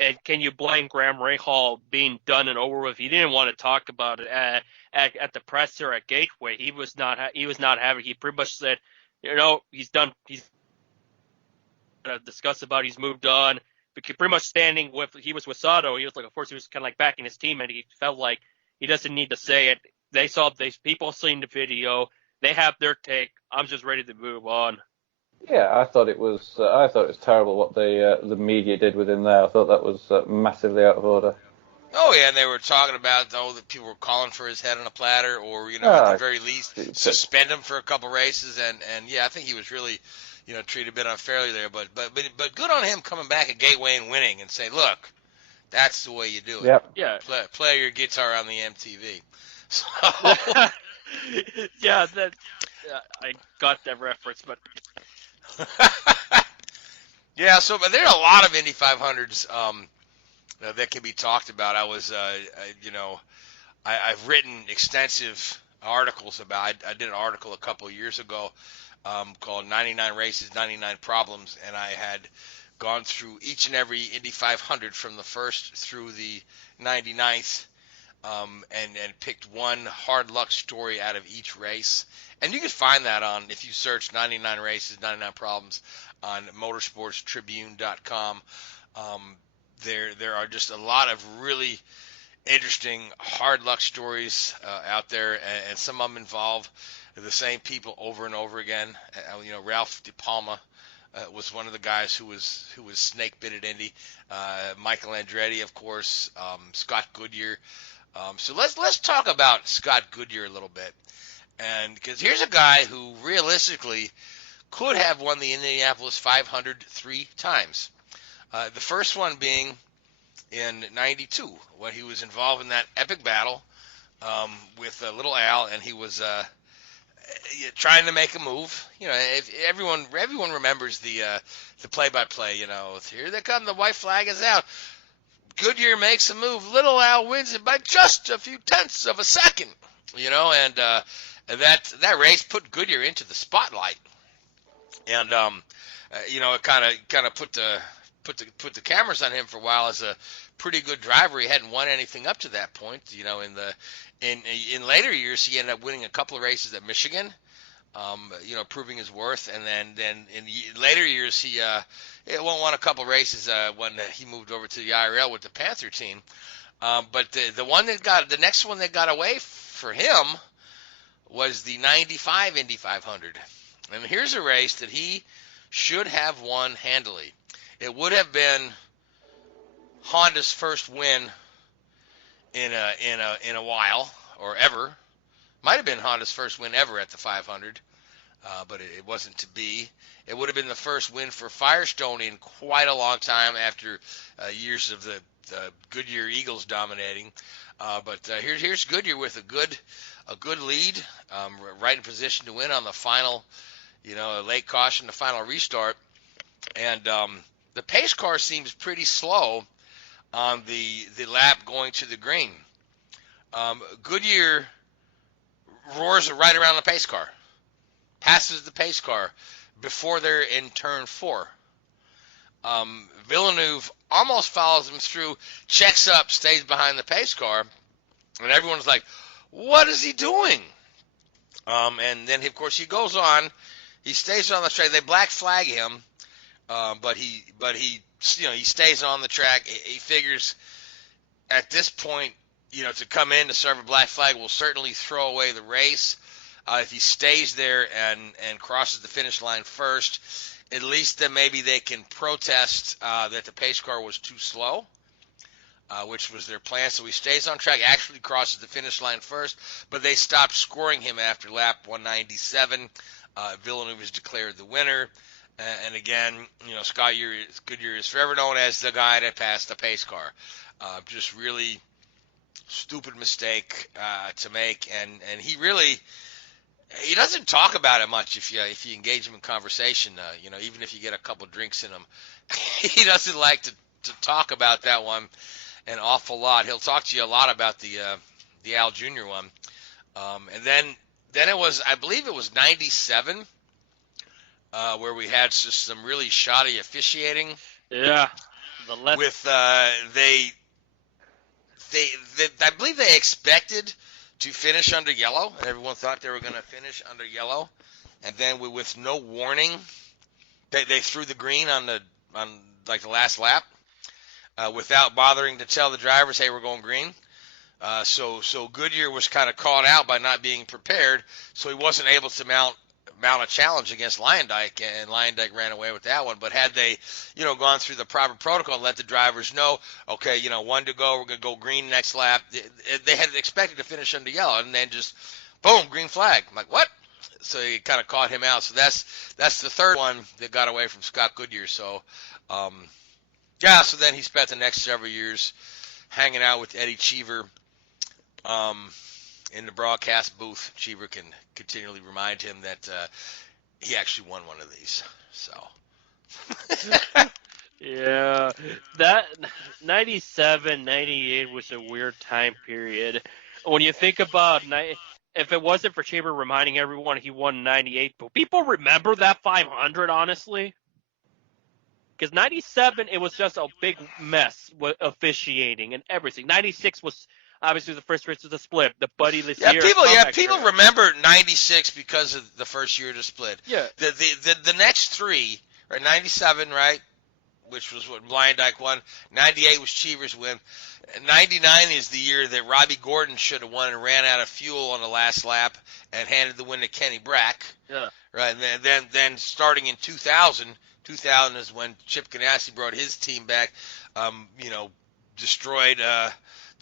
and can you blame Graham Rahal being done and over with? He didn't want to talk about it at the presser at Gateway. He was not having. He pretty much said, he's done. He's discussed about. He's moved on. But pretty much he was with Sato. He was like, of course, he was kind of like backing his team, and he felt like he doesn't need to say it. These people seen the video. They have their take. I'm just ready to move on. Yeah, I thought it was terrible what the media did within there. I thought that was massively out of order. Oh yeah, and they were talking about that people were calling for his head on a platter, or at the very least suspend him for a couple races, and I think he was really treated a bit unfairly there. But good on him coming back at Gateway and winning and saying, look, that's the way you do it. Yep. Yeah. Play your guitar on the MTV. So. Yeah, I got that reference, but. Yeah, but there are a lot of Indy 500s that can be talked about. I've written extensive articles about. I did an article a couple of years ago called 99 Races, 99 Problems, and I had gone through each and every Indy 500 from the first through the 99th, and picked one hard luck story out of each race. And you can find that if you search 99 Races, 99 Problems on motorsportstribune.com. There are just a lot of really interesting hard luck stories out there, and some of them involve the same people over and over again. Ralph De Palma was one of the guys who was snake bit at Indy. Michael Andretti, of course. Scott Goodyear. So let's talk about Scott Goodyear a little bit, and because here's a guy who realistically could have won the Indianapolis 500 3 times. The first one being in '92 when he was involved in that epic battle with Little Al, and he was trying to make a move. If everyone remembers the play-by-play. Here they come, the white flag is out. Goodyear makes a move. Little Al wins it by just a few tenths of a second. And that race put Goodyear into the spotlight, and it kind of put the cameras on him for a while as a pretty good driver. He hadn't won anything up to that point. In later years, he ended up winning a couple of races at Michigan, proving his worth. And then in later years, he won a couple of races when he moved over to the IRL with the Panther team. But the next one that got away for him was the '95 Indy 500. And here's a race that he should have won handily. It would have been Honda's first win in a while, or ever. Might have been Honda's first win ever at the 500, but it wasn't to be. It would have been the first win for Firestone in quite a long time after years of the Goodyear Eagles dominating. But here's Goodyear with a good lead, right in position to win on the final, late caution, the final restart. And the pace car seems pretty slow on the lap going to the green. Goodyear roars right around the pace car, passes the pace car before they're in turn 4. Villeneuve almost follows him through, checks up, stays behind the pace car, and everyone's like, what is he doing? And then, of course, he goes on. He stays on the track. They black flag him, but he he stays on the track. He figures at this point, to come in to serve a black flag will certainly throw away the race. If he stays there and crosses the finish line first, at least then maybe they can protest that the pace car was too slow, which was their plan. So he stays on track, actually crosses the finish line first, but they stopped scoring him after lap 197. Villeneuve is declared the winner. And again, Goodyear is forever known as the guy that passed the pace car. Just really stupid mistake to make, and he doesn't talk about it much if you engage him in conversation. Even if you get a couple drinks in him, he doesn't like to talk about that one an awful lot. He'll talk to you a lot about the Al Jr. one, and then it was, I believe it was 97, where we had just some really shoddy officiating. Yeah, with I believe they expected to finish under yellow, and everyone thought they were going to finish under yellow, and then with no warning, they threw the green on the last lap, without bothering to tell the drivers, hey, we're going green. So Goodyear was kind of caught out by not being prepared, so he wasn't able to mount a challenge against Leyendyk, and Leyendyk ran away with that one. But had they, gone through the proper protocol and let the drivers know, okay, 1 to go, we're going to go green next lap, they had expected to finish under yellow, and then just, boom, green flag. I'm like, what? So he kind of caught him out. So that's the third one that got away from Scott Goodyear. So, so then he spent the next several years hanging out with Eddie Cheever, in the broadcast booth. Cheever can continually remind him that he actually won one of these. So, yeah, that 97, 98 was a weird time period. When you think about, if it wasn't for Cheever reminding everyone he won 98, but people remember that 500, honestly. Because 97, it was just a big mess with officiating and everything. 96 was obviously the first race of the split. The Buddy Lazier. People remember 96 because of the first year of the split. Yeah. The next three, right? 97, right? Which was what Leyendyk won. 98 was Cheever's win. 99 is the year that Robbie Gordon should have won and ran out of fuel on the last lap and handed the win to Kenny Brack. Yeah. Right. And then starting in 2000 is when Chip Ganassi brought his team back. Destroyed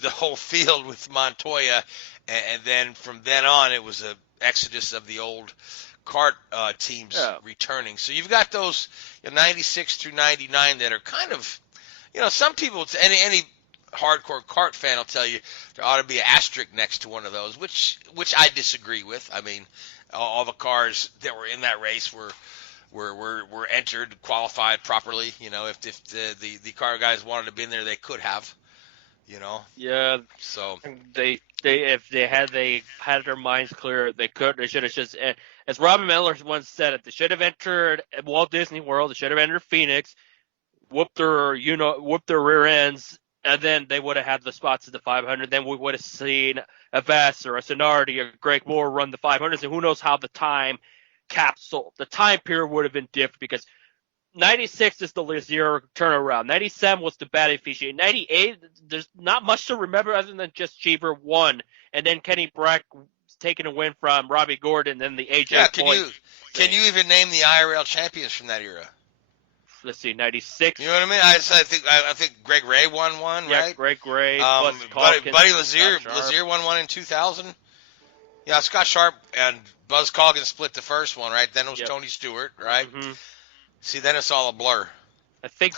the whole field with Montoya, and then from then on it was a exodus of the old kart teams returning. So you've got those 96 through 99 that are kind of, some people, any hardcore kart fan will tell you there ought to be an asterisk next to one of those, which I disagree with. I mean, all the cars that were in that race were entered, qualified properly. If the car guys wanted to be in there, they could have. Yeah. So if they had their minds clear, they should have just, as Robin Miller once said it, they should have entered Walt Disney World. They should have entered Phoenix, whooped their rear ends, and then they would have had the spots at the 500. Then we would have seen a Vassar, a Sonardi, or Greg Moore run the 500s, and who knows how the time period would have been different, because 96 is the Lazier turnaround. 97 was the bad officiating. 98, there's not much to remember other than just Cheever won, and then Kenny Brack taking a win from Robbie Gordon, and then the AJ. Yeah, can you even name the IRL champions from that era? Let's see, 96. You know what I mean? I think Greg Ray won one, yeah, right? Greg Ray. Buddy Lazier won one in 2000. Yeah, Scott Sharp and Buzz Colgan split the first one, right? Then it was Tony Stewart, right? Mm-hmm. See, then it's all a blur. I think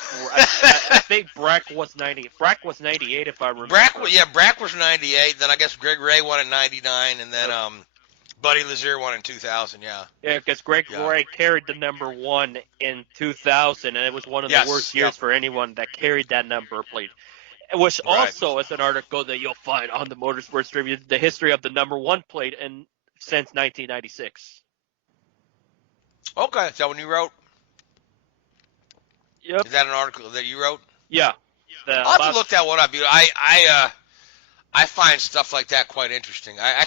Brack was 90. Brack was 98, if I remember. Brack was 98. Then I guess Greg Ray won at 99, and then Buddy Lazier won in 2000, yeah. Yeah, because Greg Roy carried the number 1 in 2000, and it was one of the worst years for anyone that carried that number plate. Which also is an article that you'll find on the Motorsports Tribune, the history of the number 1 plate since 1996. Okay, is that one you wrote? Yep. Is that an article that you wrote? Yeah. I'll have to look that one up. I find stuff like that quite interesting. I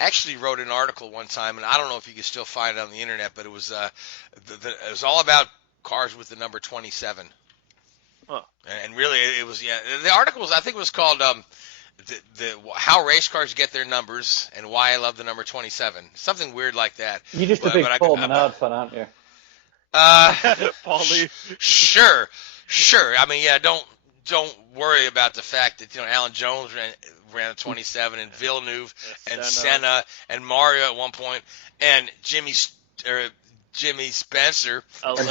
actually wrote an article one time, and I don't know if you can still find it on the internet, but it was it was all about cars with the number 27. Huh. And really, it was the article was, I think it was called how race cars get their numbers and why I love the number 27. Something weird like that. You're just a big Paul Menard fan, aren't you? Paulie. Sure. I mean, don't worry about the fact that Alan Jones ran a 27 and Villeneuve and Senna and Mario at one point and Jimmy Spencer. John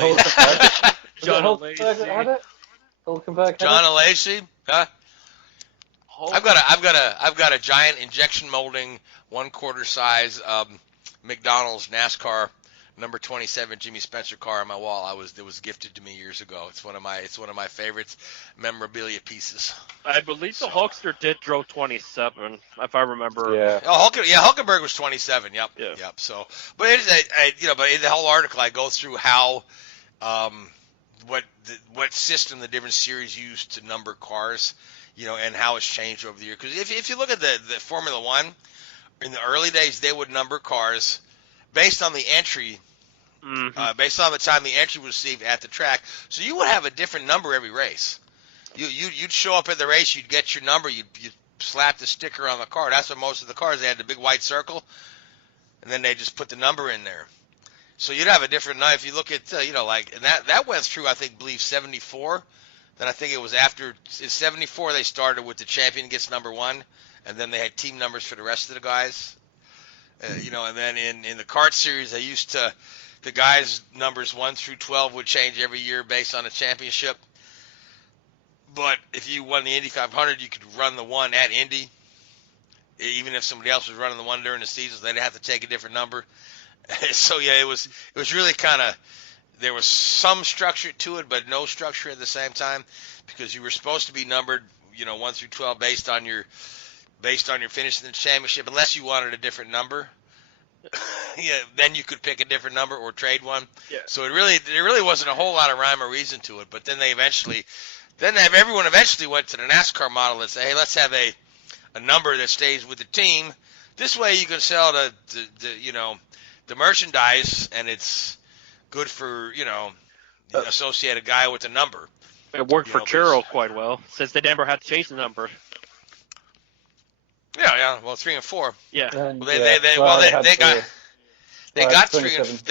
Alesi. John Alesi, huh? I've got a giant injection molding 1/4 size McDonald's NASCAR number 27 Jimmy Spencer car on my wall. It was gifted to me years ago. It's one of my favorites memorabilia pieces. I believe the Hulkster did draw 27, if I remember. Yeah. Oh, Hulkenberg was 27. Yep. Yeah. Yep. So, but it is but in the whole article I go through how what system the different series used to number cars, and how it's changed over the year. Because if you look at the Formula One, in the early days they would number cars based on the entry, based on the time the entry was received at the track. So you would have a different number every race. You'd show up at the race, you'd get your number, you'd slap the sticker on the car. That's what most of the cars, they had the big white circle, and then they just put the number in there. So you'd have a different number. If you look at, and that went through, I believe 74. Then I think it was after in 74 they started with the champion gets number 1, and then they had team numbers for the rest of the guys. And then in the kart series, they used to, the guys' numbers 1 through 12 would change every year based on a championship. But if you won the Indy 500, you could run the 1 at Indy, even if somebody else was running the 1 during the season. So they'd have to take a different number. So it was really kind of, there was some structure to it, but no structure at the same time, because you were supposed to be numbered, 1 through 12 based on your finish in the championship, unless you wanted a different number. Then you could pick a different number or trade one. Yeah. So there really wasn't a whole lot of rhyme or reason to it. But then everyone eventually went to the NASCAR model and say, hey, let's have a number that stays with the team. This way you can sell the merchandise, and it's good for associate a guy with a number. It worked for Churro quite well, since they never had to change the number. Yeah. Well, 3 and 4. Yeah. They got 3 and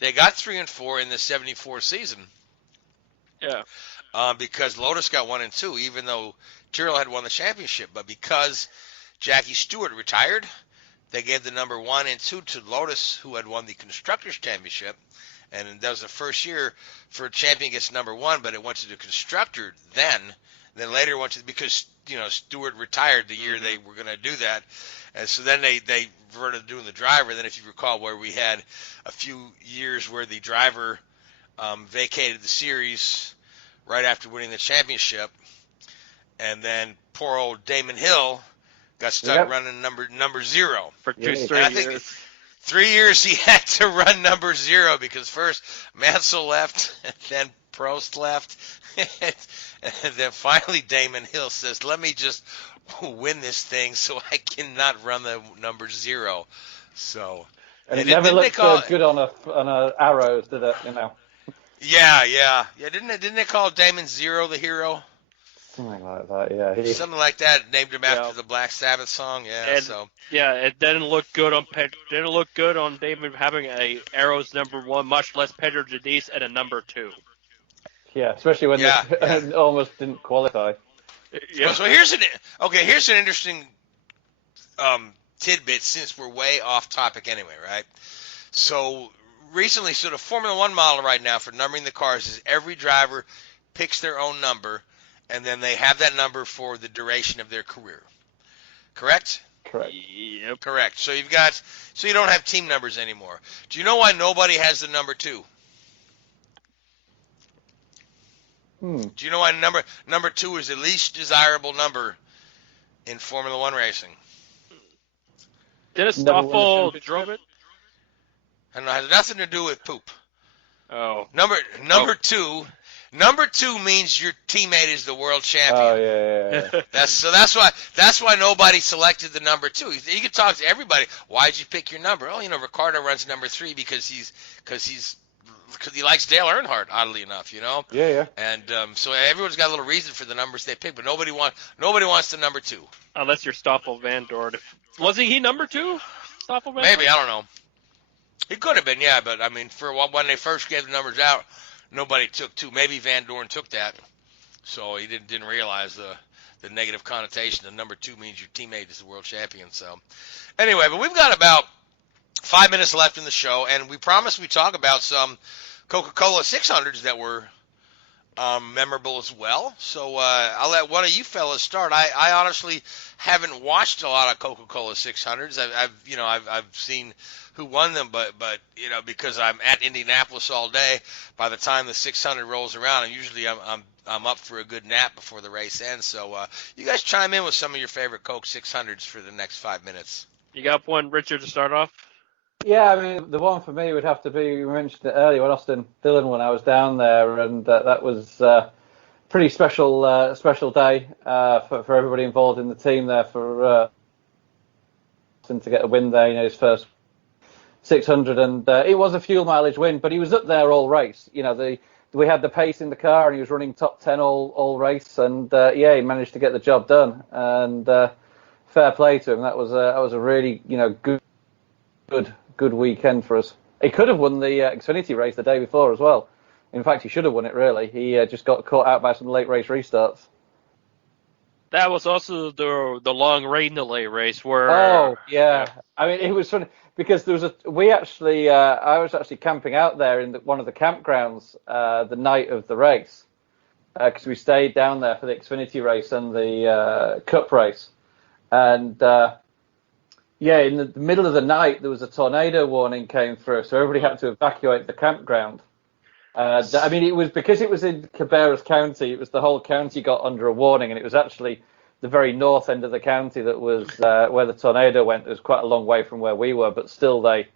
they got 3 and 4 in the 74 season. Yeah. Because Lotus got 1 and 2, even though Tyrrell had won the championship, but because Jackie Stewart retired, they gave the number 1 and 2 to Lotus, who had won the Constructors' Championship. And that was the first year for a champion gets number 1, but it went to the constructor then later went to, because Stewart retired the year they were going to do that, and so then they reverted to doing the driver. Then, if you recall, where we had a few years where the driver vacated the series right after winning the championship, and then poor old Damon Hill got stuck running number 0 for 2 straight years. 3 years he had to run number 0 because first Mansell left, and then Prost left, and then finally Damon Hill says, let me just win this thing so I cannot run the number 0. So, and it never looked good on a arrows, did it? Yeah. Didn't they call Damon 0 the hero? Something like that, yeah. Something like that, named him after the Black Sabbath song, it didn't look good on David having a Arrows number 1, much less Pedro Jadis at a number 2. Yeah, especially when they almost didn't qualify. Yeah. So here's an interesting tidbit, since we're way off topic anyway, right? So recently, the Formula One model right now for numbering the cars is every driver picks their own number, and then they have that number for the duration of their career. Correct? Correct. Yep. Correct. So you don't have team numbers anymore. Do you know why nobody has the number 2? Do you know why number 2 is the least desirable number in Formula One racing? Dennis Stoffel drove it? I don't know. It has nothing to do with poop. Oh. Number 2. Number 2 means your teammate is the world champion. Oh yeah. That's why nobody selected the number 2. You could talk to everybody. Why'd you pick your number? Oh, Ricardo runs number 3 because he likes Dale Earnhardt, oddly enough, Yeah. And so everyone's got a little reason for the numbers they pick, but nobody wants the number 2. Unless you're Stoffel Van Dort. Wasn't he number 2? Stoffel Van Maybe, Dort? I don't know. He could have been, yeah, but I mean, for when they first gave the numbers out, nobody took 2. Maybe Van Dorn took that, so he didn't realize the negative connotation. The number 2 means your teammate is the world champion. So anyway, but we've got about 5 minutes left in the show, and we promised we'd talk about some Coca-Cola 600s that were memorable as well. So I'll let one of you fellas start. I honestly haven't watched a lot of Coca-Cola 600s. I've seen who won them, but because I'm at Indianapolis all day, by the time the 600 rolls around, and usually I'm up for a good nap before the race ends. So you guys chime in with some of your favorite Coke 600s for the next 5 minutes. You got one, Richard, to start off? Yeah, I mean, the one for me would have to be, we mentioned it earlier, when Austin Dillon, when I was down there, and that was a pretty special day for everybody involved in the team there, for Austin to get a win there, his first 600, and it was a fuel mileage win, but he was up there all race. We had the pace in the car, and he was running top 10 all race, and he managed to get the job done, and fair play to him. That was a really good weekend for us. He could have won the Xfinity race the day before as well. In fact, he should have won it, really. He just got caught out by some late race restarts. That was also the long rain delay race where... Oh, yeah. I mean, it was funny because I was actually camping out there in one of the campgrounds the night of the race because we stayed down there for the Xfinity race and the Cup race. And... in the middle of the night, there was a tornado warning came through, so everybody had to evacuate the campground. I mean, it was because it was in Cabarrus County, it was the whole county got under a warning, and it was actually the very north end of the county that was where the tornado went. It was quite a long way from where we were, but still they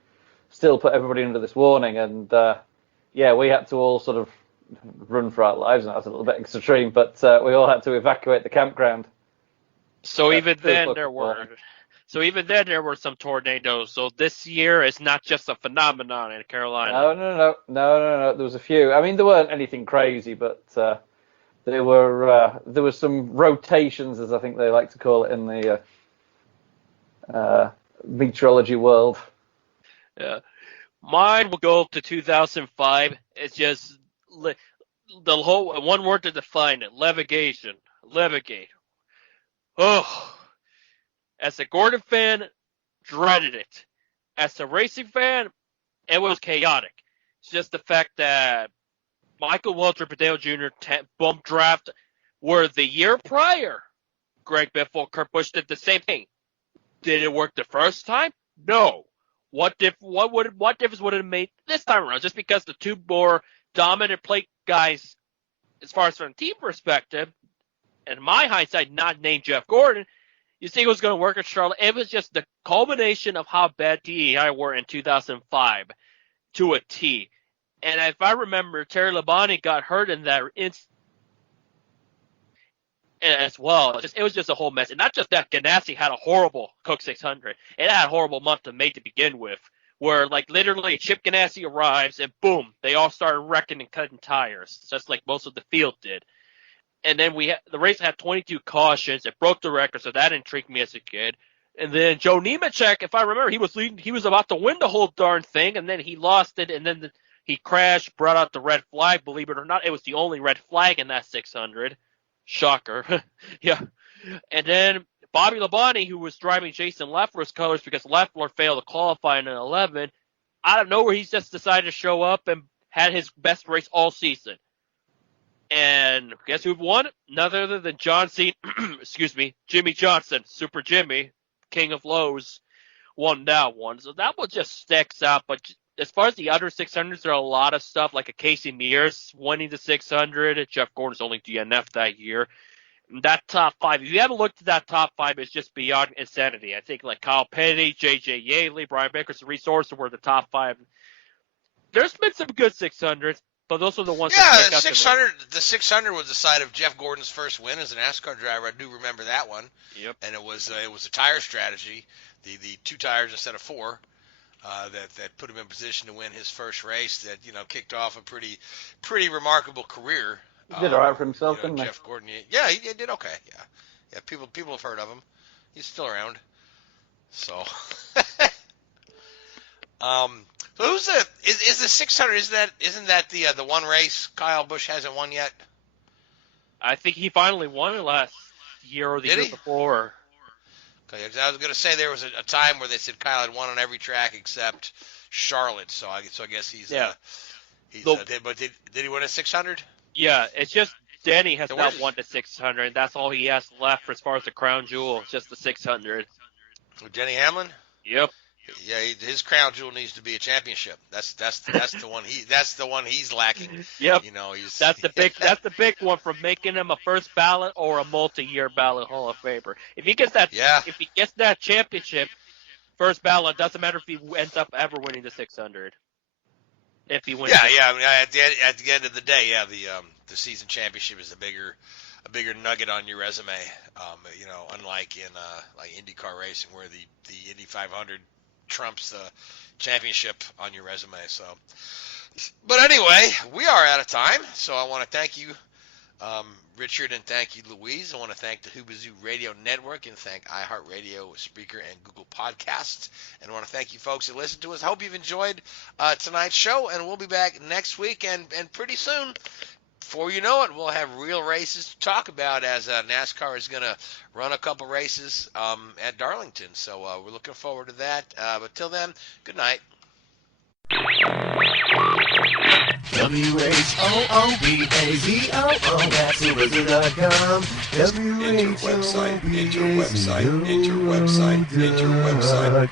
put everybody under this warning, and we had to all sort of run for our lives, and that was a little bit extreme, but we all had to evacuate the campground. So even then there were some tornadoes. So this year is not just a phenomenon in Carolina. No. There was a few. I mean, there weren't anything crazy, but there was some rotations, as I think they like to call it in the meteorology world. Yeah, mine will go to 2005. It's just the whole one word to define it: levigation. Levigate. Oh. As a Gordon fan, dreaded it. As a racing fan, it was chaotic. It's just the fact that Michael Walter Padale Jr. bump draft were the year prior. Greg Biffle, Kurt Busch did the same thing. Did it work the first time? No. What difference would it have made this time around? Just because the two more dominant plate guys, as far as from a team perspective, and my hindsight, not named Jeff Gordon, you think it was going to work at Charlotte. It was just the culmination of how bad DEI were in 2005 to a T. And if I remember, Terry Labonte got hurt in that instance as well. It was just a whole mess. And not just that, Ganassi had a horrible Coke 600. It had a horrible month of May to begin with, where literally Chip Ganassi arrives and boom, they all started wrecking and cutting tires, just like most of the field did. And then the race had 22 cautions. It broke the record, so that intrigued me as a kid. And then Joe Nemechek, if I remember, he was leading. He was about to win the whole darn thing, and then he lost it. And then he crashed, brought out the red flag. Believe it or not, it was the only red flag in that 600. Shocker, yeah. And then Bobby Labonte, who was driving Jason Leffler's colors because Leffler failed to qualify in an 11, out of nowhere he just decided to show up and had his best race all season. And guess who won? None other than John Cena, Jimmy Johnson, Super Jimmy, King of Lows won that one. So that one just sticks out. But as far as the other 600s, there are a lot of stuff like a Casey Mears winning the 600. Jeff Gordon's only DNF that year. That top 5, if you haven't looked at that top 5, it's just beyond insanity. I think like Kyle Petty, J.J. Yaley, Brian Baker's Resource were the top 5. There's been some good 600s, but those are the ones. Yeah, the 600. The 600 was the site of Jeff Gordon's first win as a NASCAR driver. I do remember that one. Yep. And it was a tire strategy, the 2 tires instead of 4, that put him in position to win his first race. That kicked off a pretty remarkable career. He did all right for himself, didn't he? Jeff Gordon. Yeah, he did okay. Yeah. People have heard of him. He's still around. So. So who's is the 600? Isn't that the one race Kyle Busch hasn't won yet? I think he finally won it last year or the year before. Okay, I was going to say there was a time where they said Kyle had won on every track except Charlotte. So I guess he's but did he win a 600? Yeah, it's just Denny has not won the 600, and that's all he has left as far as the crown jewel. It's just the 600. Denny Hamlin? Yep. Yeah, his crown jewel needs to be a championship. That's the one he's lacking. Yep. That's the big one from making him a first ballot or a multi-year ballot Hall of Famer. If he gets that championship, first ballot, doesn't matter if he ends up ever winning the 600. If he wins. Yeah. I mean, at the end of the day, the season championship is a bigger nugget on your resume. Unlike in like IndyCar racing where the Indy 500 trumps the championship on your resume. So, but anyway, we are out of time. So I want to thank you, Richard, and thank you, Louise. I want to thank the Hoobazoo Radio Network and thank iHeartRadio, Spreaker, and Google Podcasts. And I want to thank you folks who listened to us. I hope you've enjoyed tonight's show, and we'll be back next week and pretty soon. Before you know it, we'll have real races to talk about as NASCAR is going to run a couple races at Darlington. So we're looking forward to that. But till then, good night. WHOOBAZOO, that's Hoobazoo.com. Enter website, enter website, enter website, enter website.